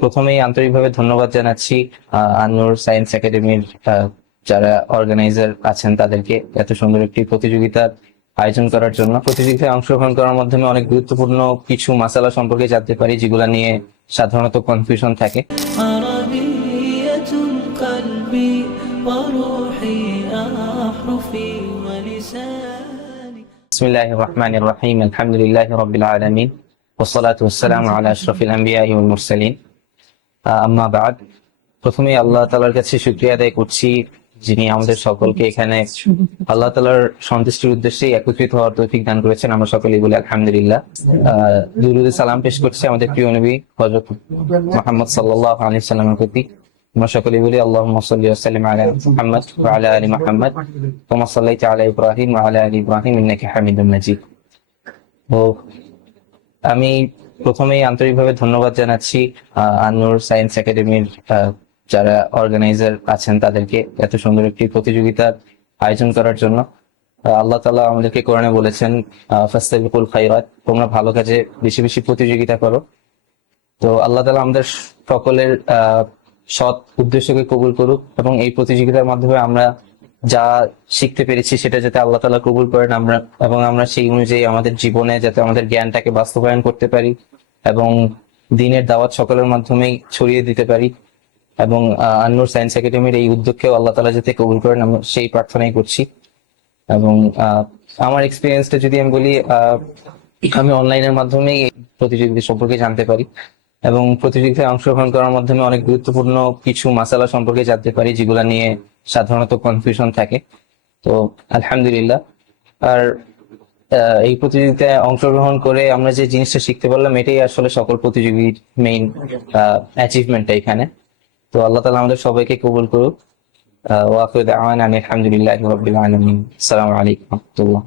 প্রথমেই আন্তরিকভাবে ধন্যবাদ জানাচ্ছি আন্নুর সায়েন্স একাডেমির যারা অর্গানাইজার আছেন তাদেরকে এত সুন্দর একটি প্রতিযোগিতার আয়োজন করার জন্য। প্রতিযোগিতায় অংশগ্রহণ করার মাধ্যমে অনেক গুরুত্বপূর্ণ কিছু মাসালা সম্পর্কে জানতে পারি যেগুলা নিয়ে সাধারণত কনফিউশন থাকে। عربية قلبي وروحي أحرفي ولساني বিসমিল্লাহির রহমানির রহিম, আলহামদুলিল্লাহি রাব্বিল আলামিন, ওয়াসসালাতু ওয়াসসালামু আলা আশরাফিল আমবিয়া ওয়াল মুরসালিন, আম্মা বাদ। প্রথমেই আল্লাহ তাআলার কাছে শুকরিয়া আদায় করছি যিনি আমাদের সকলকে এখানে আল্লাহ তাআলার সন্তুষ্টির উদ্দেশ্যে একত্রিত হওয়ার তৌফিক দান করেছেন। আমরা সকলেই বলি আলহামদুলিল্লাহ। দুরূদ সালাম পেশ করছি আমাদের প্রিয় নবী হযরত মুহাম্মদ সাল্লাল্লাহু আলাইহি সাল্লামের প্রতি। আমরা সকলেই বলি আল্লাহুম্মা সাল্লি ওয়া সাল্লিম আলা মুহাম্মদ ওয়া আলা আলি মুহাম্মদ কামা সাল্লাইতা আলা ইব্রাহিম ওয়া আলা আলি ইব্রাহিম ইন্নাকা হামিদুম মাজিদ। তো আমি প্রথমেই আন্তরিকভাবে ধন্যবাদ জানাচ্ছি আন্নুর সায়েন্স একাডেমির যারা অর্গানাইজার আছেন তাদেরকে এত সুন্দর একটি প্রতিযোগিতার আয়োজন করার জন্য। আল্লাহ তাআলা আমাদেরকে কোরআনে বলেছেন ফাস্তাবিকুল খায়রাত, তোমরা ভালো কাজে বেশি বেশি প্রতিযোগিতা করো। তো আল্লাহ তাআলা আমাদের সকলের সৎ উদ্দেশ্যকে কবুল করুক এবং এই প্রতিযোগিতার মাধ্যমে আমরা যা শিখতে পেরেছি সেটা যাতে আল্লাহ তাআলা কবুল করেন, আমরা সেই অনুযায়ী আমাদের জীবনে যাতে আমাদের জ্ঞানটাকে বাস্তবায়ন করতে পারি এবং দ্বীনের দাওয়াত সকলের মাধ্যমেই ছড়িয়ে দিতে পারি। এবং আন্নুর সায়েন্স একাডেমির এই উদ্যোগকেও আল্লাহ তাআলা যাতে কবুল করেন, আমরা সেই প্রার্থনাই করছি। এবং আমার এক্সপিরিয়েন্সটা যদি আমি বলি, আমি অনলাইনের মাধ্যমেই এই প্রতিযোগিতা সম্পর্কে জানতে পারি এবং প্রতিযোগিতায় অংশগ্রহণ করার মাধ্যমে অনেক গুরুত্বপূর্ণ কিছু মাসালা সম্পর্কে জানতে পারি যেগুলা নিয়ে সাধারণত কনফিউশন থাকে। তো আলহামদুলিল্লাহ। আর এই প্রতিযোগিতায় অংশগ্রহণ করে আমরা যে জিনিসটা শিখতে পারলাম এটাই আসলে সকল প্রতিযোগীর মেইন অ্যাচিভমেন্টটা এখানে। তো আল্লাহ তাআলা আমাদের সবাইকে কবুল করুক। ওয়া আখিরু দাওয়ানা আলহামদুলিল্লাহি রাব্বিল আলামিন। আসসালামু আলাইকুম ওয়া রাহমাতুল্লাহ।